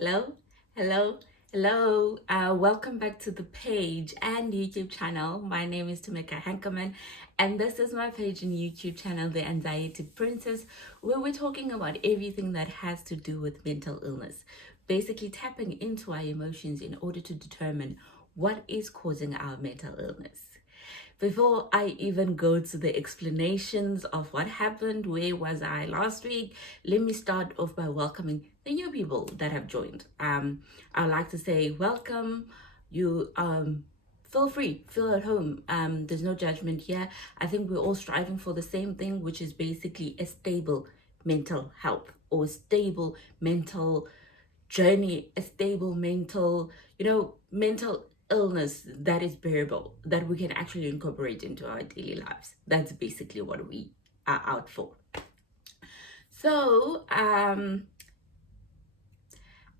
Hello, hello, hello. Welcome back to the page and YouTube channel. My name is Tamika Hankerman, and this is my page and YouTube channel, The Anxiety Princess, where we're talking about everything that has to do with mental illness. Basically, tapping into our emotions in order to determine what is causing our mental illness. Before I even go to the explanations of what happened, where was I last week, let me start off by welcoming the new people that have joined. I'd like to say welcome. You feel free, feel at home. There's no judgment here. I think we're all striving for the same thing, which is basically a stable mental health or stable mental journey, a stable mental illness that is bearable, that we can actually incorporate into our daily lives. That's basically what we are out for. So,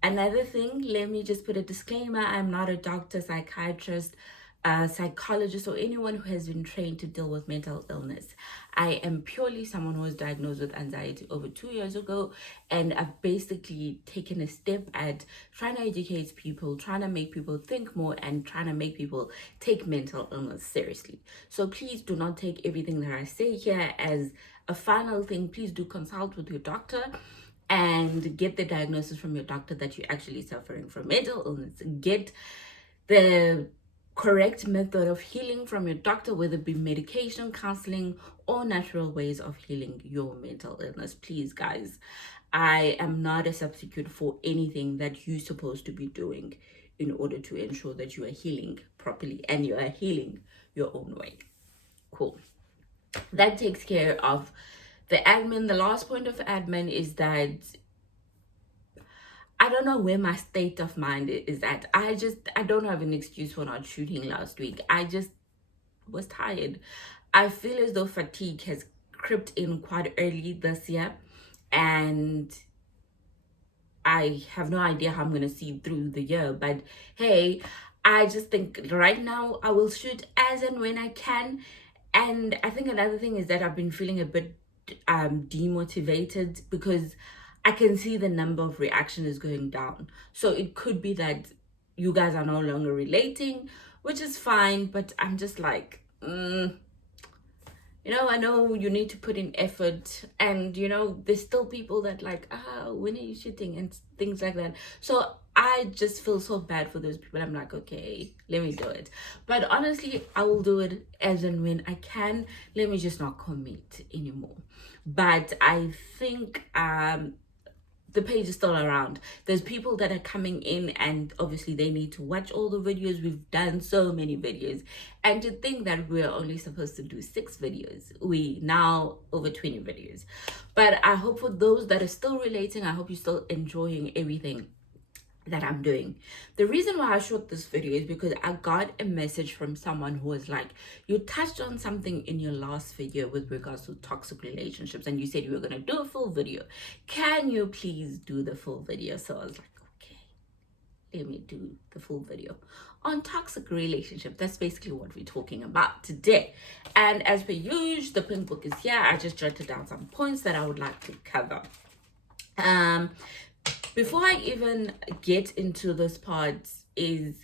another thing, let me just put a disclaimer. I'm not a doctor, psychiatrist, psychologist, or anyone who has been trained to deal with mental illness. I am purely someone who was diagnosed with anxiety over 2 years ago, and I've basically taken a step at trying to educate people, trying to make people think more, and trying to make people take mental illness seriously. So please do not take everything that I say here as a final thing. Please do consult with your doctor and get the diagnosis from your doctor that you're actually suffering from mental illness. Get the correct method of healing from your doctor, whether it be medication, counseling, or natural ways of healing your mental illness. Please, guys, I am not a substitute for anything that you're supposed to be doing in order to ensure that you are healing properly and you are healing your own way. Cool. That takes care of the admin. The last point of admin is that I don't know where my state of mind is at. I don't have an excuse for not shooting last week. I just was tired. I feel as though fatigue has crept in quite early this year, and I have no idea how I'm going to see through the year. But hey, I just think right now I will shoot as and when I can. And I think another thing is that I've been feeling a bit demotivated because I can see the number of reaction is going down. So it could be that you guys are no longer relating, which is fine, but I'm just like, I know you need to put in effort, and there's still people that like, when are you shooting and things like that. So I just feel so bad for those people. I'm like, okay, let me do it. But honestly, I will do it as and when I can. Let me just not commit anymore. But I think the page is still around. There's people that are coming in, and obviously they need to watch all the videos. We've done so many videos, and to think that we're only supposed to do 6 videos, we now over 20 videos. But I hope for those that are still relating, I hope you're still enjoying everything that I'm doing. The reason why I shot this video is because I got a message from someone who was like, you touched on something in your last video with regards to toxic relationships, and you said you were going to do a full video. Can you please do the full video? So I was like, okay, let me do the full video on toxic relationship. That's basically what we're talking about today. And as per usual, the pink book is here. I just jotted down some points that I would like to cover. Before I even get into this part, I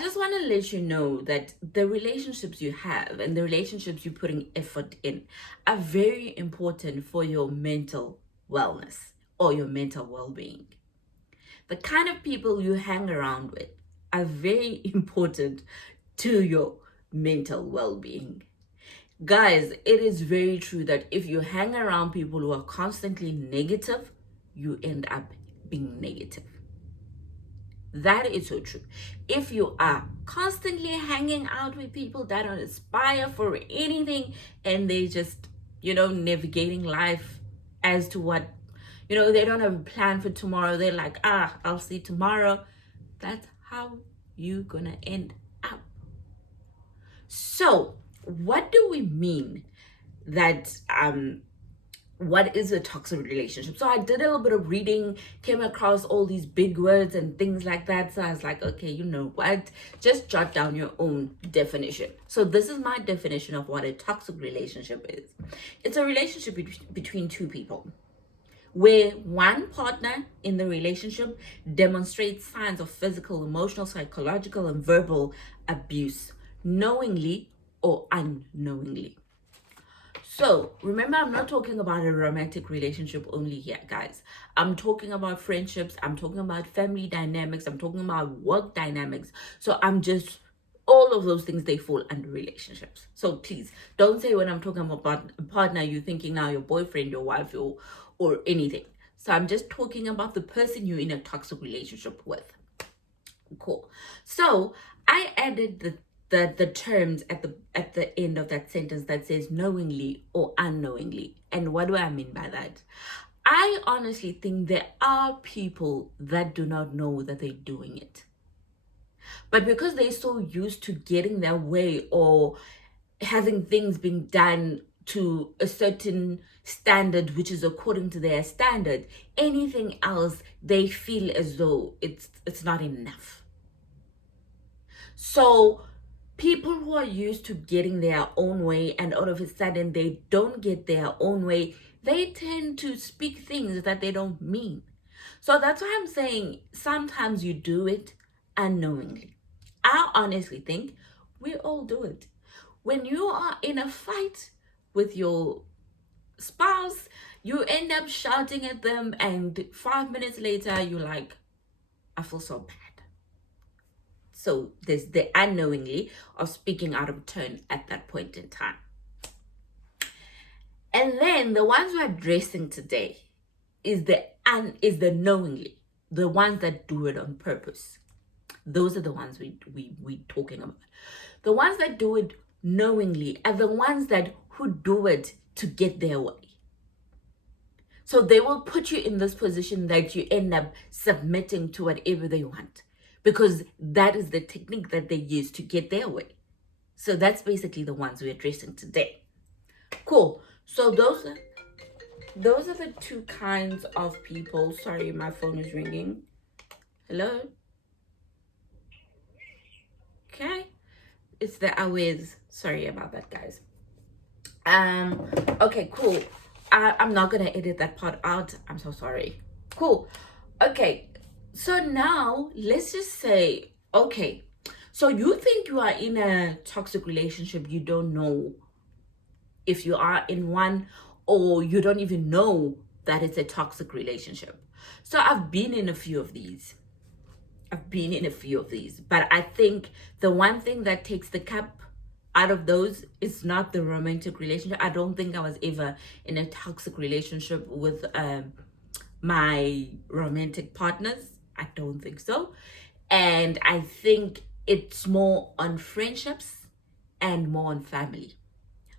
just want to let you know that the relationships you have and the relationships you're putting effort in are very important for your mental wellness or your mental well-being. The kind of people you hang around with are very important to your mental well-being. Guys, it is very true that if you hang around people who are constantly negative, you end up being negative. That is so true. If you are constantly hanging out with people that don't aspire for anything, and they just, navigating life as to what, they don't have a plan for tomorrow. They're like, I'll see tomorrow. That's how you're gonna end up. So what do we mean that what is a toxic relationship? So I did a little bit of reading, came across all these big words and things like that. So I was like, okay, you know what? Just jot down your own definition. So this is my definition of what a toxic relationship is. It's a relationship between two people where one partner in the relationship demonstrates signs of physical, emotional, psychological, and verbal abuse, knowingly or unknowingly. So remember, I'm not talking about a romantic relationship only here, guys. I'm talking about friendships, I'm talking about family dynamics, I'm talking about work dynamics. So I'm just, all of those things, they fall under relationships. So please don't say when I'm talking about a partner, you're thinking now your boyfriend, your wife, or anything. So I'm just talking about the person you're in a toxic relationship with. Cool. So I added the terms at the end of that sentence that says knowingly or unknowingly. And what do I mean by that? I honestly think there are people that do not know that they're doing it. But because they're so used to getting their way or having things being done to a certain standard, which is according to their standard, anything else they feel as though it's not enough. So people who are used to getting their own way and all of a sudden they don't get their own way, they tend to speak things that they don't mean. So that's why I'm saying sometimes you do it unknowingly. I honestly think we all do it. When you are in a fight with your spouse, you end up shouting at them, and 5 minutes later, you're like, I feel so bad. So there's the unknowingly of speaking out of turn at that point in time. And then the ones we're addressing today is the knowingly, the ones that do it on purpose. Those are the ones we talking about. The ones that do it knowingly are the ones that who do it to get their way. So they will put you in this position that you end up submitting to whatever they want, because that is the technique that they use to get their way. So that's basically the ones we're addressing today. Cool. So those are the two kinds of people. Sorry, my phone is ringing. Hello? Okay. It's the hours. Sorry about that, guys. Okay, cool. I'm not gonna edit that part out. I'm so sorry. Cool. Okay. So now let's just say, okay, so you think you are in a toxic relationship, you don't know if you are in one, or you don't even know that it's a toxic relationship. So I've been in a few of these. But I think the one thing that takes the cup out of those is not the romantic relationship. I don't think I was ever in a toxic relationship with my romantic partners. I don't think so. And I think it's more on friendships and more on family.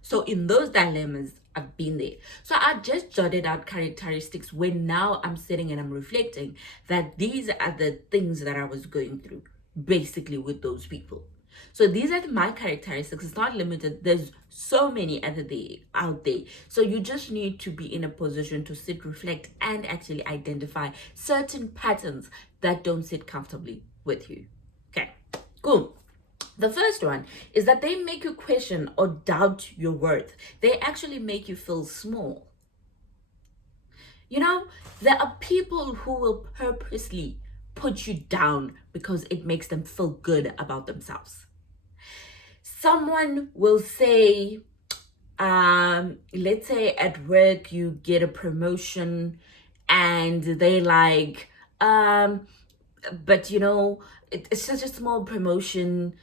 So in those dilemmas, I've been there. So I just jotted out characteristics when now I'm sitting and I'm reflecting that these are the things that I was going through basically with those people. So these are my characteristics. It's not limited. There's so many other out there. So you just need to be in a position to sit, reflect, and actually identify certain patterns that don't sit comfortably with you. Okay, cool. The first one is that they make you question or doubt your worth. They actually make you feel small. You know, there are people who will purposely put you down because it makes them feel good about themselves. Someone will say, let's say at work you get a promotion and they like, but you know, it's such a small promotion.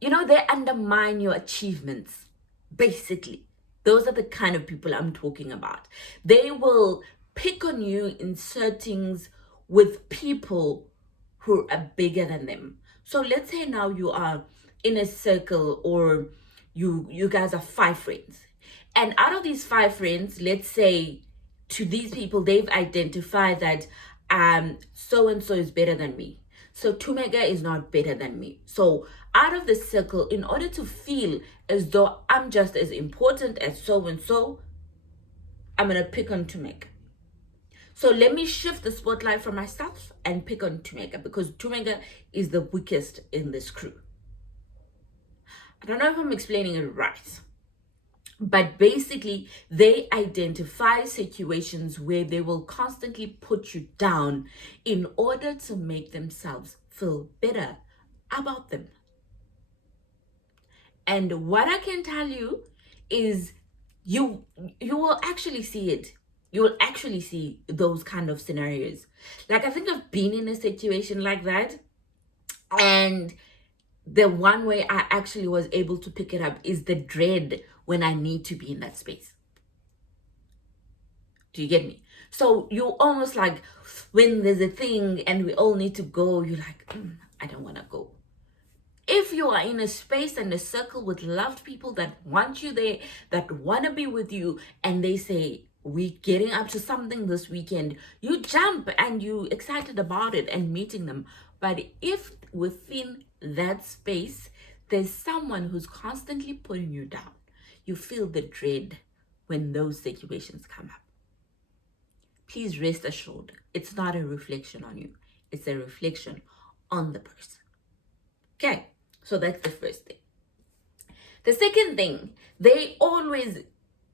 You know, they undermine your achievements, basically. Those are the kind of people I'm talking about. They will pick on you in settings with people who are bigger than them. So let's say now you are in a circle, or you guys are 5 friends. And out of these 5 friends, let's say to these people, they've identified that so and so is better than me. So Tumega is not better than me. So out of the circle, in order to feel as though I'm just as important as so and so, I'm gonna pick on Tumega. So let me shift the spotlight from myself and pick on Tumega, because Tumega is the weakest in this crew. I don't know if I'm explaining it right, But basically, they identify situations where they will constantly put you down in order to make themselves feel better about them. And what I can tell you is you you will actually see it. You will actually see those kind of scenarios. Like, I think I've been in a situation like that, and the one way I actually was able to pick it up is the dread when I need to be in that space. Do you get me? So you almost like, when there's a thing and we all need to go, you're like, I don't want to go. If you are in a space and a circle with loved people that want you there, that want to be with you, and they say, we're getting up to something this weekend, you jump and you excited about it and meeting them. But if within that space, there's someone who's constantly putting you down, you feel the dread when those situations come up. Please rest assured, it's not a reflection on you. It's a reflection on the person. Okay, so that's the first thing. The second thing,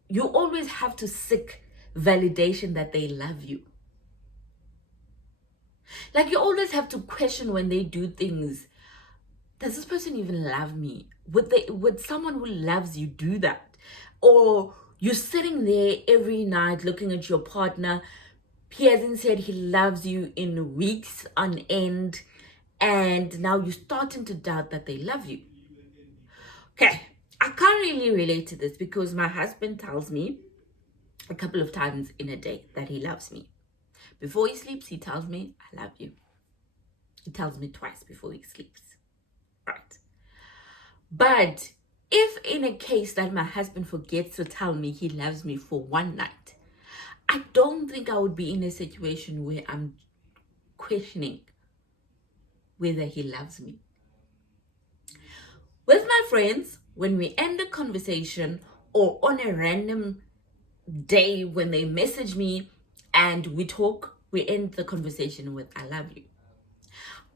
you always have to seek validation that they love you. Like, you always have to question when they do things. Does this person even love me? Would someone who loves you do that? Or you're sitting there every night looking at your partner. He hasn't said he loves you in weeks on end, and now you're starting to doubt that they love you. Okay, I can't really relate to this because my husband tells me a couple of times in a day that he loves me. Before he sleeps, he tells me, I love you. He tells me twice before he sleeps. Right. But if in a case that my husband forgets to tell me he loves me for one night, I don't think I would be in a situation where I'm questioning whether he loves me. With my friends, when we end a conversation or on a random day when they message me and we talk, we end the conversation with, I love you.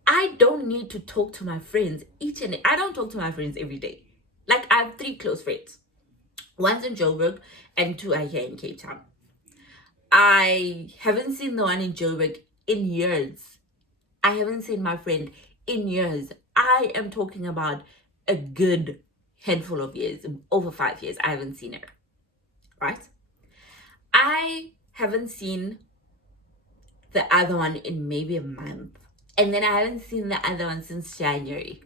I don't need to talk to my friends I don't talk to my friends every day. Like, I have 3 close friends. One's in Joburg and 2 are here in Cape Town. I haven't seen the one in Joburg in years. I haven't seen my friend in years. I am talking about a good handful of years, over 5 years. I haven't seen her, right? I haven't seen the other one in maybe a month. And then I haven't seen the other one since January.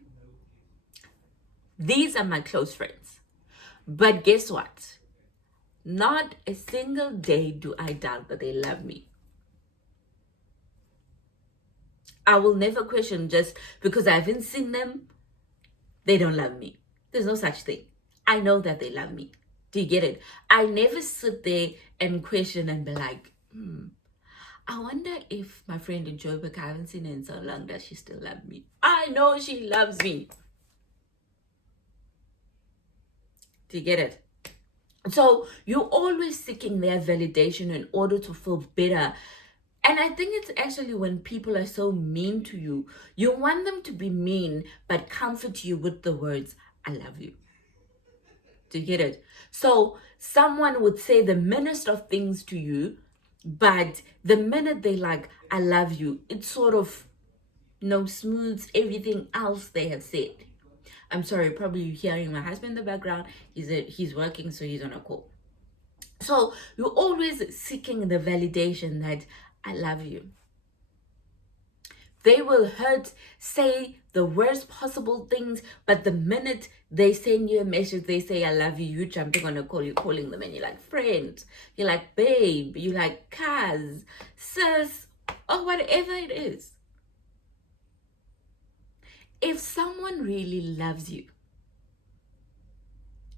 These are my close friends. But guess what? Not a single day do I doubt that they love me. I will never question just because I haven't seen them, they don't love me. There's no such thing. I know that they love me. Do you get it? I never sit there and question and be like, I wonder if my friend in Joburg, I haven't seen her in so long, does she still love me? I know she loves me. Do you get it? So you're always seeking their validation in order to feel better. And I think it's actually when people are so mean to you, you want them to be mean, but comfort you with the words, I love you. Do you get it? So someone would say the meanest of things to you, but the minute they like, I love you, it sort of, smooths everything else they have said. I'm sorry, probably you're hearing my husband in the background. He's working, so he's on a call. So you're always seeking the validation that I love you. They will say the worst possible things, but the minute they send you a message, they say, I love you, you're jumping on a call, you're calling them, and you're like, friend, you're like, babe, you're like, cuz, sis, or whatever it is. If someone really loves you,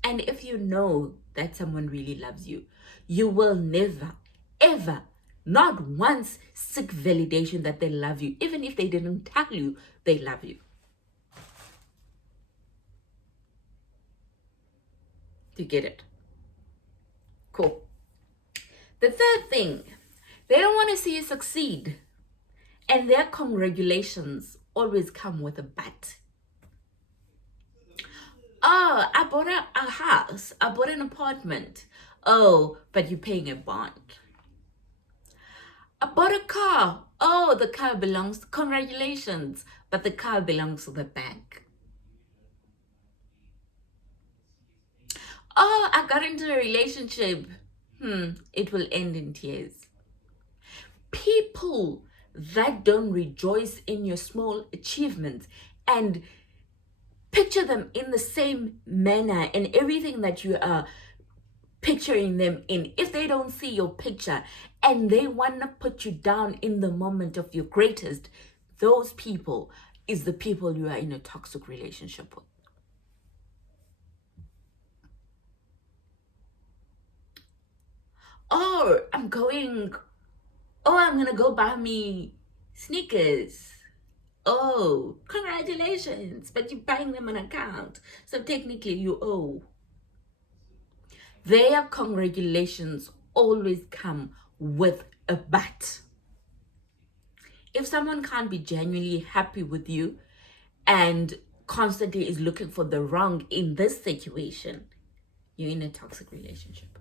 and if you know that someone really loves you, you will never, ever, not once seek validation that they love you, even if they didn't tell you they love you. Do you get it? Cool. The third thing, they don't want to see you succeed. And their congratulations always come with a but. Oh, I bought a house. I bought an apartment. Oh, but you're paying a bond. I bought a car. Oh, the car belongs. Congratulations. But the car belongs to the bank. Oh, I got into a relationship. It will end in tears. People that don't rejoice in your small achievements and picture them in the same manner and everything that you are picturing them in, if they don't see your picture and they want to put you down in the moment of your greatest, those people is the people you are in a toxic relationship with. Oh, I'm gonna go buy me sneakers. Oh, congratulations, but you're buying them an account, so technically you owe. Their congratulations always come with a but. If someone can't be genuinely happy with you and constantly is looking for the wrong in this situation, you're in a toxic relationship.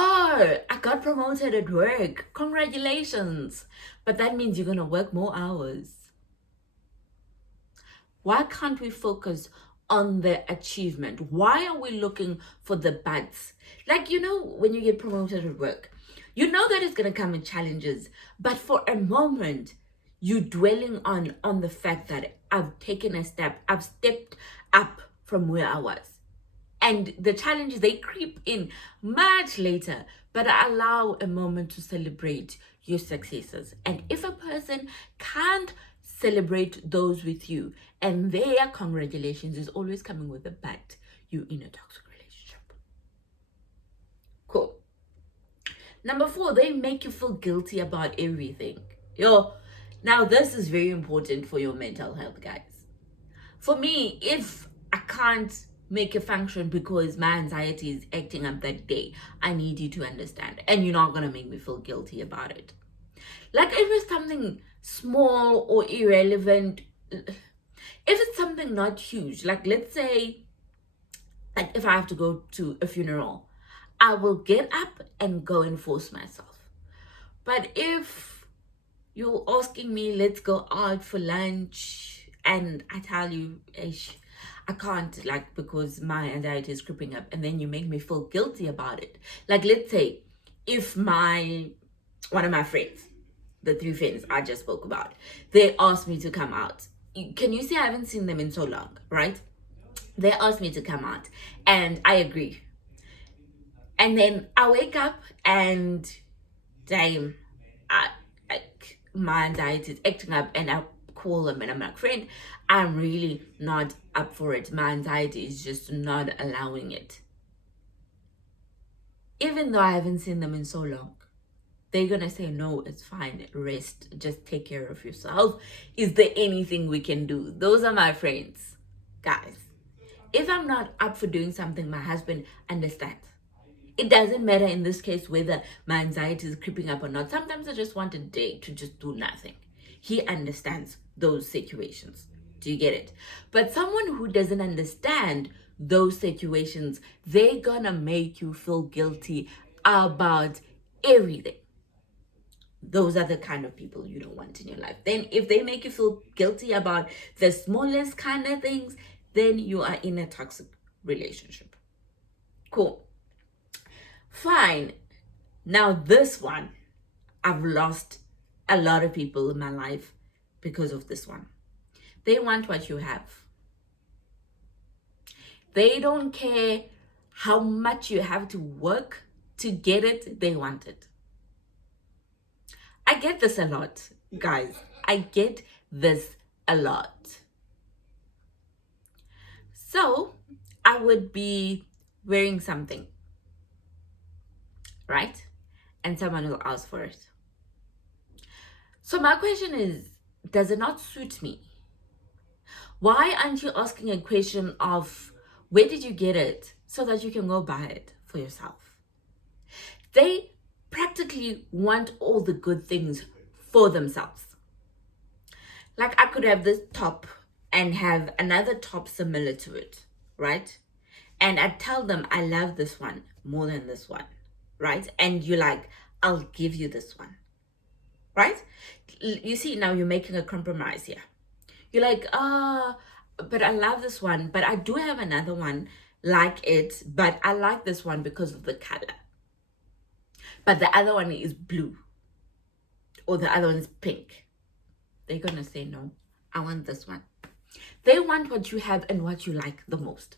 Oh, I got promoted at work. Congratulations. But that means you're going to work more hours. Why can't we focus on the achievement? Why are we looking for the buts? Like, when you get promoted at work, you know that it's going to come with challenges, but for a moment, you dwelling on the fact that I've taken a step, I've stepped up from where I was. And the challenges, they creep in much later, but allow a moment to celebrate your successes. And if a person can't celebrate those with you and their congratulations is always coming with a but, you're in a toxic relationship. Cool. Number 4, they make you feel guilty about everything. Now this is very important for your mental health, guys. For me, if I can't make a function because my anxiety is acting up that day, I need you to understand. And you're not going to make me feel guilty about it. Like if it's something small or irrelevant, if it's something not huge, like let's say, like if I have to go to a funeral, I will get up and go and force myself. But if you're asking me, let's go out for lunch, and I tell you, I can't, like, because my anxiety is creeping up, and then you make me feel guilty about it. Like, let's say, if one of my friends, the 3 friends I just spoke about, they asked me to come out. Can you see I haven't seen them in so long, right? They asked me to come out, and I agree. And then I wake up and, damn, my anxiety is acting up, and I call them and I'm like, friend, I'm really not up for it. My anxiety is just not allowing it. Even though I haven't seen them in so long, they're gonna say, no, it's fine, rest, just take care of yourself. Is there anything we can do? Those are my friends, guys. If I'm not up for doing something, my husband understands. It doesn't matter in this case whether my anxiety is creeping up or not. Sometimes I just want a day to just do nothing. He understands those situations. Do you get it? But someone who doesn't understand those situations, they're gonna make you feel guilty about everything. Those are the kind of people you don't want in your life. Then if they make you feel guilty about the smallest kind of things, then you are in a toxic relationship. Cool. Fine. Now this one, I've lost a lot of people in my life because of this one. They want what you have. They don't care how much you have to work to get it, they want it. I get this a lot, guys. I get this a lot. So I would be wearing something, right? And someone will ask for it. So my question is, does it not suit me? Why aren't you asking a question of, where did you get it, so that you can go buy it for yourself? They practically want all the good things for themselves. Like I could have this top and have another top similar to it, right? And I tell them I love this one more than this one, right? And you're like, I'll give you this one, right? You see, now you're making a compromise here. You're like, but I love this one, but I do have another one like it, but I like this one because of the color. But the other one is blue, or the other one is pink. They're gonna say, no, I want this one. They want what you have and what you like the most.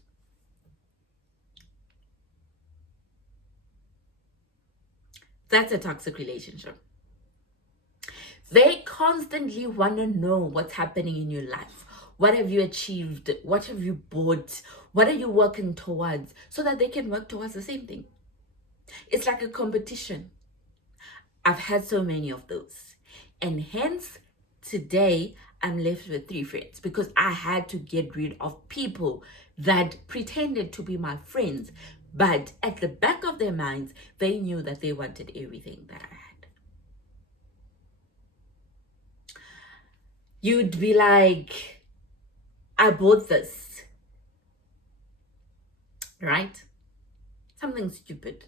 That's a toxic relationship. They constantly want to know what's happening in your life. What have you achieved? What have you bought? What are you working towards? So that they can work towards the same thing. It's like a competition. I've had so many of those. And hence, today, I'm left with 3 friends because I had to get rid of people that pretended to be my friends. But at the back of their minds, they knew that they wanted everything that I had. You'd be like, I bought this, right? Something stupid.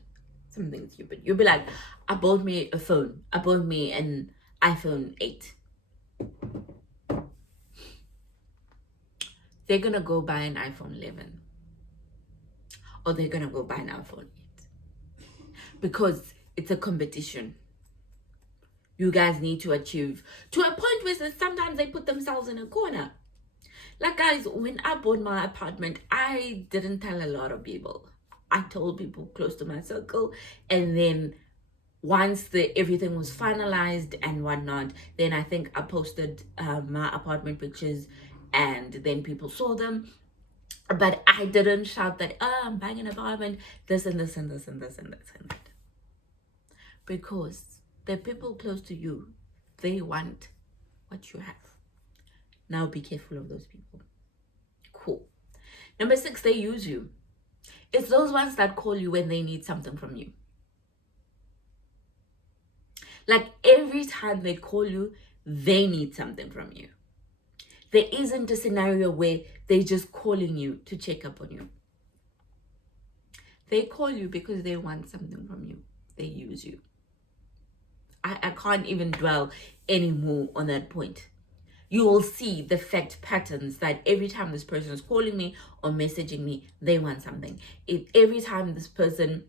You'll be like, I bought me a phone. I bought me an iPhone 8. They're going to go buy an iPhone 11. Or they're going to go buy an iPhone 8. Because it's a competition. You guys need to achieve to a point where sometimes they put themselves in a corner. Like, guys, when I bought my apartment, I didn't tell a lot of people. I told people close to my circle, and then once everything was finalized and whatnot, then I think I posted my apartment pictures, and then people saw them. But I didn't shout that, I'm buying an apartment, this and this and this and this and this and that. Because the people close to you, they want what you have. Now be careful of those people. Cool. Number 6, they use you. It's those ones that call you when they need something from you. Like every time they call you, they need something from you. There isn't a scenario where they're just calling you to check up on you. They call you because they want something from you. They use you. I can't even dwell anymore on that point. You will see the fact patterns that every time this person is calling me or messaging me, they want something. Every time this person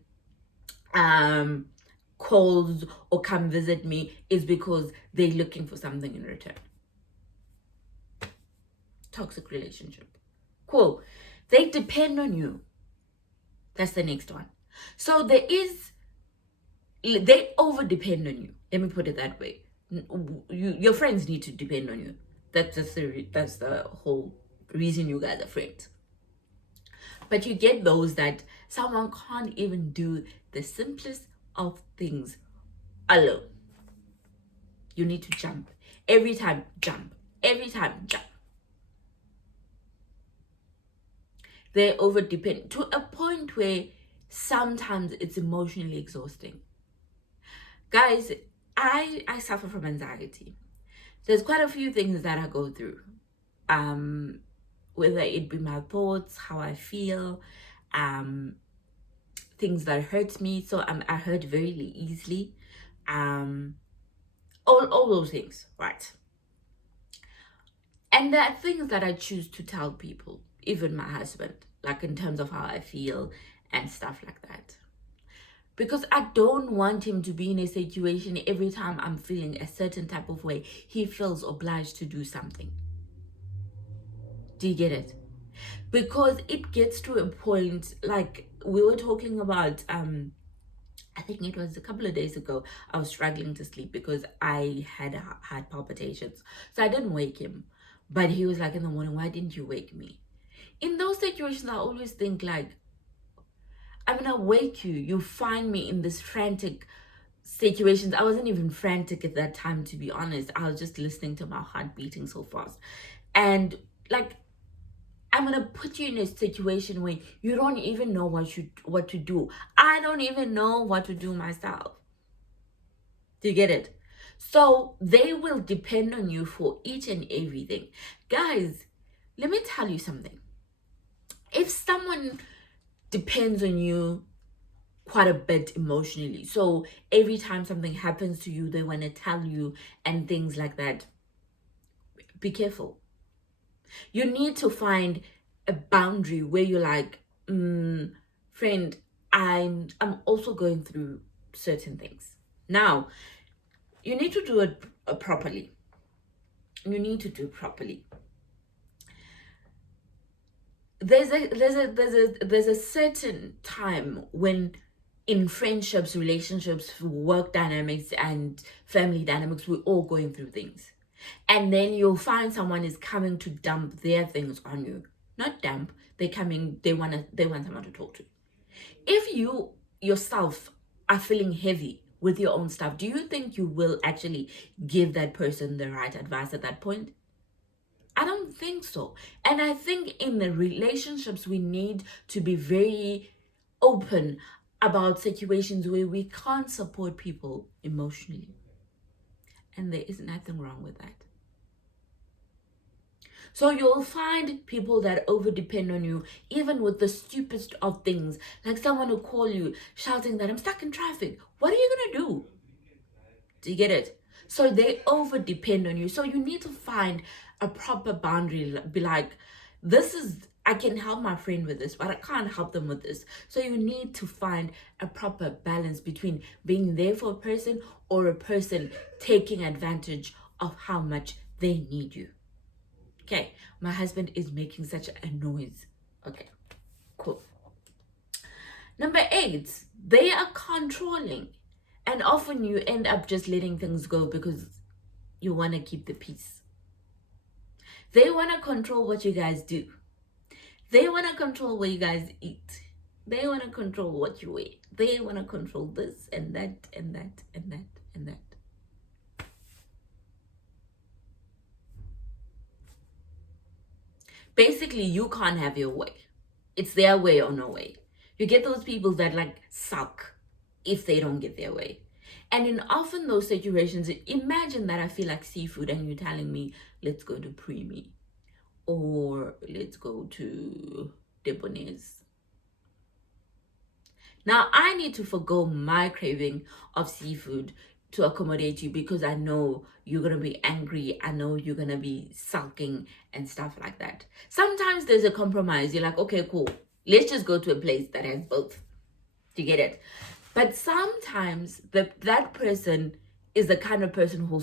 calls or come visit me is because they're looking for something in return. Toxic relationship. Cool. They depend on you. That's the next one. So they over depend on you. Let me put it that way. Your friends need to depend on you. That's the whole reason you guys are friends. But you get those that someone can't even do the simplest of things alone. You need to jump. Every time, jump. Every time, jump. They over depend to a point where sometimes it's emotionally exhausting. Guys, I suffer from anxiety. There's quite a few things that I go through. Whether it be my thoughts, how I feel, things that hurt me. So I hurt very easily. All those things, right? And there are things that I choose to tell people, even my husband, like in terms of how I feel and stuff like that. Because I don't want him to be in a situation every time I'm feeling a certain type of way, he feels obliged to do something. Do you get it? Because it gets to a point, like we were talking about, I think it was a couple of days ago, I was struggling to sleep because I had palpitations. So I didn't wake him. But he was like in the morning, why didn't you wake me? In those situations, I always think like, I'm gonna wake you. You find me in this frantic situations. I wasn't even frantic at that time, to be honest. I was just listening to my heart beating so fast. And like, I'm gonna put you in a situation where you don't even know what to do. I don't even know what to do myself. Do you get it? So they will depend on you for each and everything. Guys, let me tell you something. If someone depends on you quite a bit emotionally, so every time something happens to you, they want to tell you and things like that, be careful. You need to find a boundary where you're like, friend, I'm also going through certain things. Now, you need to do it properly. You need to do it properly. There's a certain time when in friendships, relationships, work dynamics, and family dynamics, we're all going through things. And then you'll find someone is coming to dump their things on you. Not dump, they want someone to talk to. If you yourself are feeling heavy with your own stuff, do you think you will actually give that person the right advice at that point? I don't think so. And I think in the relationships, we need to be very open about situations where we can't support people emotionally. And there is nothing wrong with that. So you'll find people that over depend on you, even with the stupidest of things, like someone will call you shouting that I'm stuck in traffic. What are you gonna do? Do you get it? So they over depend on you. So you need to find a proper boundary. Be like, I can help my friend with this, but I can't help them with this. So you need to find a proper balance between being there for a person or a person taking advantage of how much they need you. Okay, my husband is making such a noise. Okay, cool. Number 8, they are controlling. And often you end up just letting things go because you want to keep the peace. They want to control what you guys do. They want to control what you guys eat. They want to control what you wear. They want to control this and that and that and that and that. Basically, you can't have your way. It's their way or no way. You get those people that like sulk if they don't get their way. And in often those situations, imagine that I feel like seafood and you're telling me, let's go to Primi or let's go to Debonnaise. Now, I need to forgo my craving of seafood to accommodate you because I know you're going to be angry. I know you're going to be sulking and stuff like that. Sometimes there's a compromise. You're like, okay, cool. Let's just go to a place that has both. Do you get it? But sometimes that person is the kind of person who'll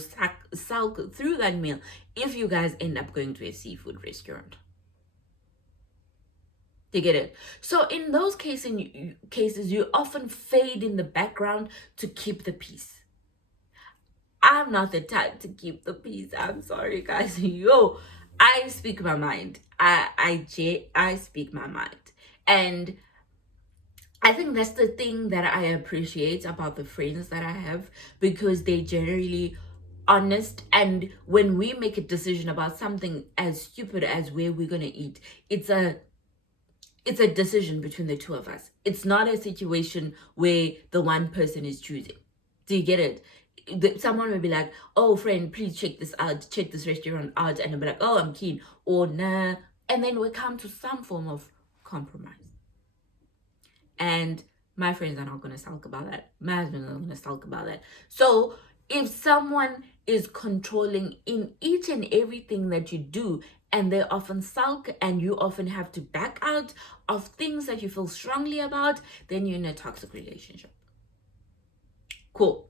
sulk through that meal if you guys end up going to a seafood restaurant. Do you get it? So in those cases, you often fade in the background to keep the peace. I'm not the type to keep the peace. I'm sorry, guys. I speak my mind. I speak my mind. And I think that's the thing that I appreciate about the friends that I have, because they generally honest, and when we make a decision about something as stupid as where we're gonna eat, it's a decision between the two of us. It's not a situation where the one person is choosing. Do you get it? Someone will be like, oh friend, please check this out, check this restaurant out, and I'll be like, oh, I'm keen, or nah, and then we come to some form of compromise. And my friends are not going to sulk about that. My husband is not going to sulk about that. So if someone is controlling in each and everything that you do, and they often sulk and you often have to back out of things that you feel strongly about, then you're in a toxic relationship. Cool.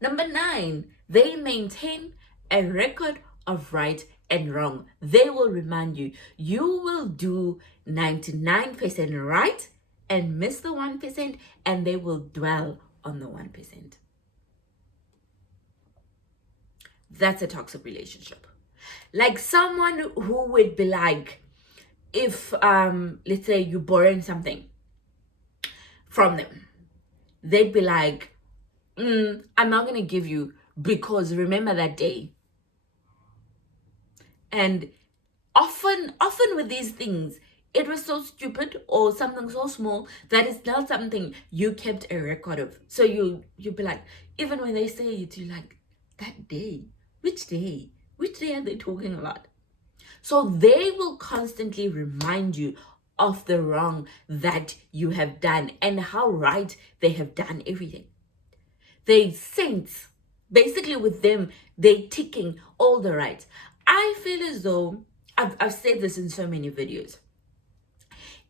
Number 9, they maintain a record of right and wrong. They will remind you, you will do 99% right and miss the 1%, and they will dwell on the 1%. That's a toxic relationship. Like someone who would be like, if let's say you're borrowing something from them, they'd be like, I'm not gonna give you because remember that day. And often with these things, it was so stupid or something so small that it's not something you kept a record of. So you'd be like, even when they say it, you're like, That day. Which day? Which day are they talking about? So they will constantly remind you of the wrong that you have done and how right they have done everything. They saints. Basically, with them, they ticking all the rights. I feel as though I've said this in so many videos.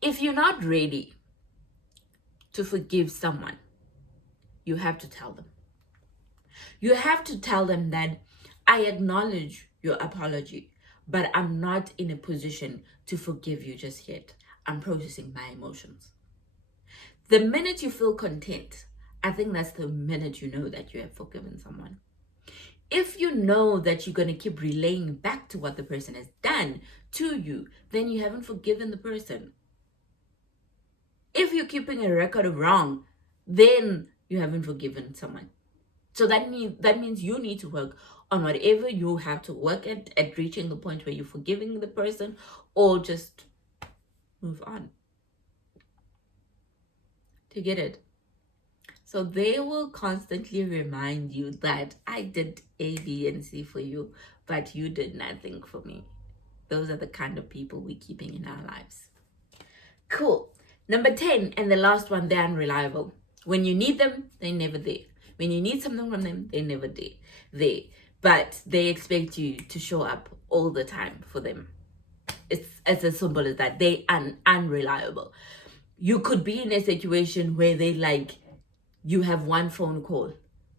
If you're not ready to forgive someone, you have to tell them. You have to tell them that I acknowledge your apology, but I'm not in a position to forgive you just yet. I'm processing my emotions. The minute you feel content, I think that's the minute you know that you have forgiven someone. If you know that you're going to keep relaying back to what the person has done to you, then you haven't forgiven the person. If you're keeping a record of wrong, then you haven't forgiven someone. So that means you need to work on whatever you have to work at reaching the point where you're forgiving the person, or just move on. To get it? So they will constantly remind you that I did A, B, and C for you, but you did nothing for me. Those are the kind of people we're keeping in our lives. Cool. Number 10, and the last one, they're unreliable. When you need them, they're never there. When you need something from them, they're never there. But they expect you to show up all the time for them. It's as simple as that. They are unreliable. You could be in a situation where they you have one phone call.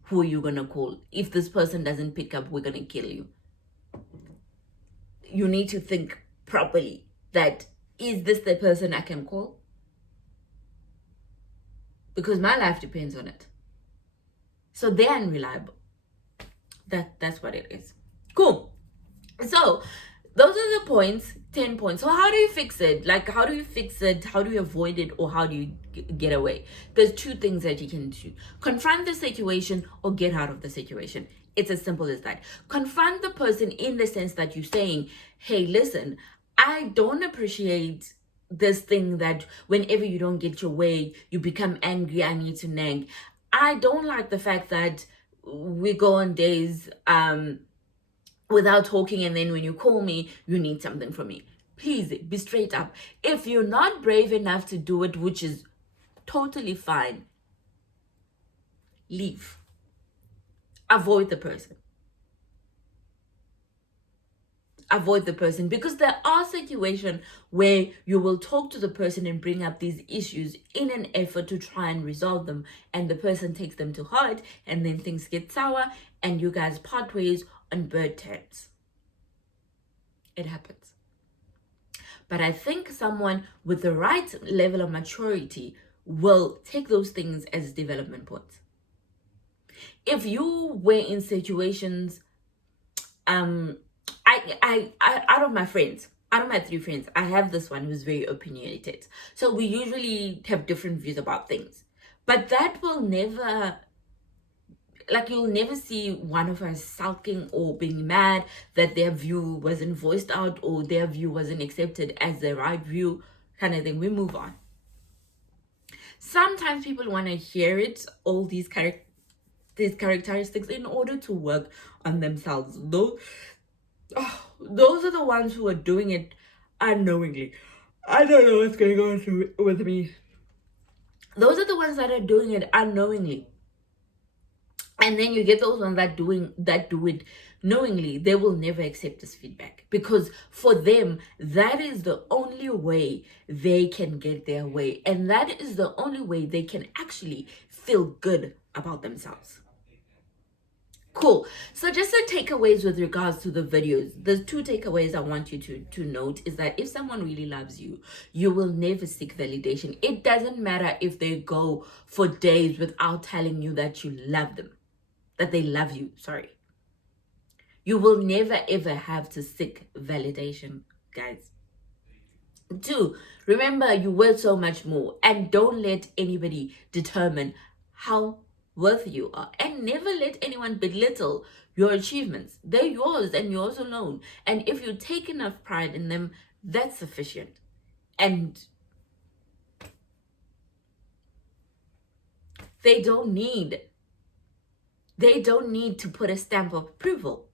Who are you gonna call? If this person doesn't pick up, we're gonna kill you. You need to think properly that, is this the person I can call? Because my life depends on it. So they're unreliable. That's what it is. Cool. So those are the points, 10 points. So how do you fix it? How do you fix it? How do you avoid it? Or how do you get away? There's two things that you can do. Confront the situation or get out of the situation. It's as simple as that. Confront the person in the sense that you're saying, hey, listen, I don't appreciate this thing that whenever you don't get your way, you become angry, I need to nag. I don't like the fact that we go on days without talking, and then when you call me, you need something from me. Please be straight up. If you're not brave enough to do it, which is totally fine, leave. Avoid the person. Avoid the person, because there are situations where you will talk to the person and bring up these issues in an effort to try and resolve them, and the person takes them to heart, and then things get sour and you guys part ways on bad terms. It happens. But I think someone with the right level of maturity will take those things as development points. If you were in situations, I out of my 3 friends, I have this one who's very opinionated. So we usually have different views about things. But that will never, you'll never see one of us sulking or being mad that their view wasn't voiced out or their view wasn't accepted as the right view, kind of thing. We move on. Sometimes people want to hear it, all these characteristics, in order to work on themselves. Those are the ones who are doing it unknowingly. I don't know what's going on with me. Those are the ones that are doing it unknowingly. And then you get those ones that do it knowingly. They will never accept this feedback, because for them, that is the only way they can get their way. And that is the only way they can actually feel good about themselves. Cool. So just the takeaways with regards to the videos. The 2 takeaways I want you to note is that if someone really loves you, you will never seek validation. It doesn't matter if they go for days without telling you that you love them, that they love you, sorry. You will never ever have to seek validation, guys. 2, remember you're worth so much more, and don't let anybody determine how worthy you are, and never let anyone belittle your achievements. They're yours and yours alone, and if you take enough pride in them, that's sufficient. And they don't need They don't need to put a stamp of approval.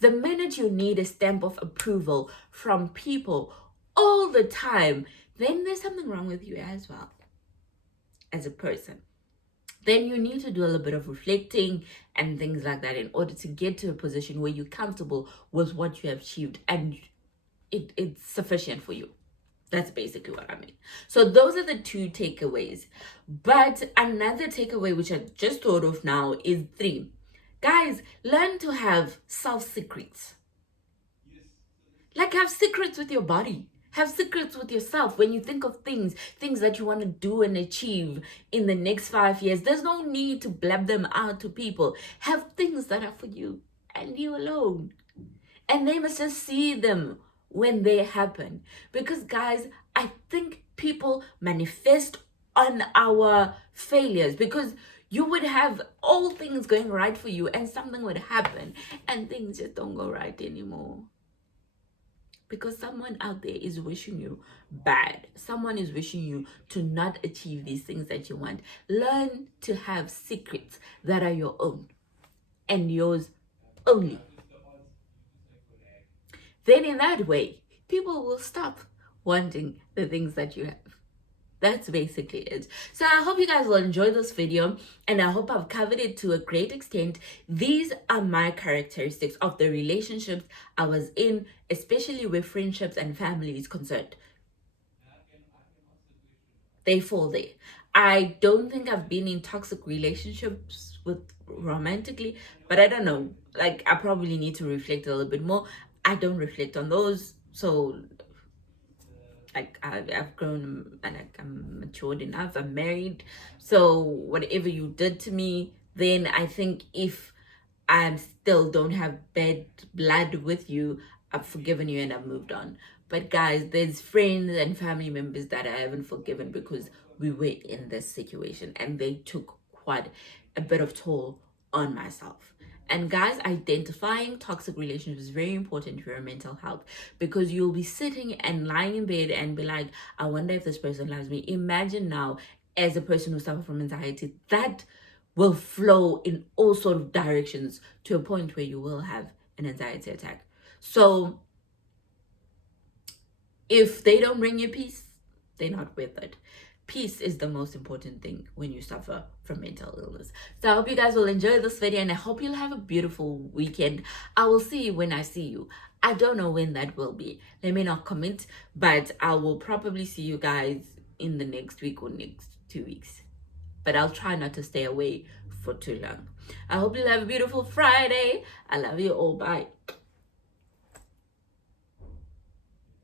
The minute you need a stamp of approval from people all the time, then there's something wrong with you as well as a person. Then you need to do a little bit of reflecting and things like that in order to get to a position where you're comfortable with what you have achieved and it's sufficient for you. That's basically what I mean. So those are the two takeaways. But another takeaway, which I just thought of now, is 3. Guys, learn to have self-secrets. Like, have secrets with your body. Have secrets with yourself. When you think of things that you want to do and achieve in the next 5 years, there's no need to blab them out to people. Have things that are for you and you alone. And they must just see them when they happen. Because guys, I think people manifest on our failures, because you would have all things going right for you and something would happen and things just don't go right anymore. Because someone out there is wishing you bad. Someone is wishing you to not achieve these things that you want. Learn to have secrets that are your own and yours only. Then in that way, people will stop wanting the things that you have. That's basically it. So I hope you guys will enjoy this video, and I hope I've covered it to a great extent. These are my characteristics of the relationships I was in, especially where friendships and family is concerned. They fall there. I don't think I've been in toxic relationships with romantically, but I don't know. Like, I probably need to reflect a little bit more. I don't reflect on those, so like I've grown and like I'm matured enough. I'm married, so whatever you did to me, then I think if I still don't have bad blood with you, I've forgiven you and I've moved on. But guys, there's friends and family members that I haven't forgiven because we were in this situation and they took quite a bit of toll on myself. And guys, identifying toxic relationships is very important for your mental health, because you'll be sitting and lying in bed and be like, I wonder if this person loves me. Imagine now, as a person who suffers from anxiety, that will flow in all sort of directions to a point where you will have an anxiety attack. So if they don't bring you peace, they're not worth it. Peace is the most important thing when you suffer from mental illness. So I hope you guys will enjoy this video, and I hope you'll have a beautiful weekend. I will see you when I see you. I don't know when that will be. Let me not comment, but I will probably see you guys in the next week or next 2 weeks. But I'll try not to stay away for too long. I hope you'll have a beautiful Friday. I love you all. Bye.